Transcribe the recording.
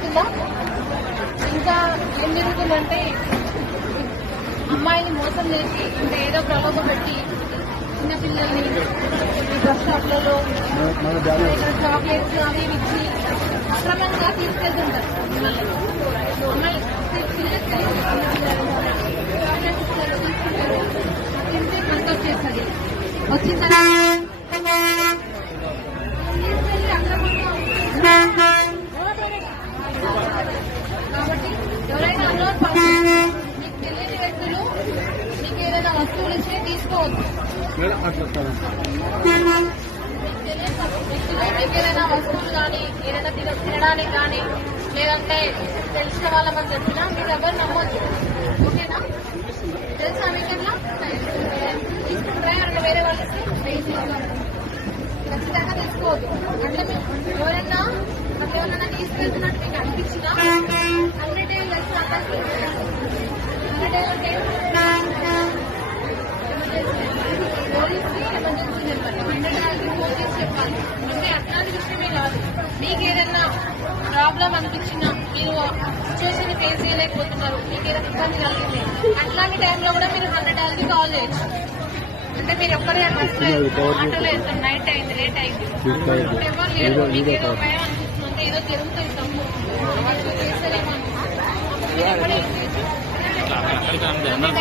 అవుతుందా ఇంకా ఏం జరుగుతుందంటే అమ్మాయిని మోసం చేసి అంటే ఏదో ప్రలోభ పెట్టి చిన్నపిల్లల్ని డ్రెస్ షాప్లలో చాక్లెట్స్ అవి ఇచ్చి అక్రమంగా తీసుకెళ్తుంటారు పిల్లలు అమ్మాయి తీసుకుంటారు. తింటే మనకు వచ్చేస్తుంది వచ్చిన ఎవరైనా మీకు తెలియని వ్యక్తులు మీకు ఏదైనా వస్తువులు ఇచ్చి తీసుకోవద్దు మీకు తెలియని వ్యక్తులు మీకు ఏదైనా వస్తువులు కానీ ఏదైనా తిన తినడానికి కానీ లేదంటే తెలిసిన వాళ్ళ మంది చెప్పినా మీరు ఎవరు నమ్మొద్దు ఓకేనా తెలుసా మీకు ఎట్లా తీసుకుంటారా వేరే వాళ్ళకి ఖచ్చితంగా తీసుకోవద్దు అంటే మీరు ఎవరైనా అంటే ఎవరైనా తీసుకెళ్తున్నట్టు మీకు అనిపించినా hundred days less hundred days అంటే పోలీస్కి ఎమర్జెన్సీ నెంబర్ హండ్రెడ్ డేస్కి ఫోన్ చేసి చెప్పాలి అంటే అట్లాంటి విషయమే కాదు మీకు ఏదైనా ప్రాబ్లం అనిపించినా మీరు సిచ్యువేషన్ ఫేస్ చేయలేకపోతున్నారు. మీకు ఏదైనా ఇబ్బంది కలిగింది. అట్లాంటి టైంలో కూడా మీరు హండ్రెడ్ డేస్కి కాల్ చేయొచ్చు. అంటే మీరు ఒక్కరే ఆటోలో వెళ్తాం నైట్ అయింది లేట్ అయింది. ఎవరు లేరు. మీకు ఏదో భయం అనిపిస్తుంది. ఏదో జరుగుతుంది తప్పు. చేస్తారేమో అక్కడికి అందరూ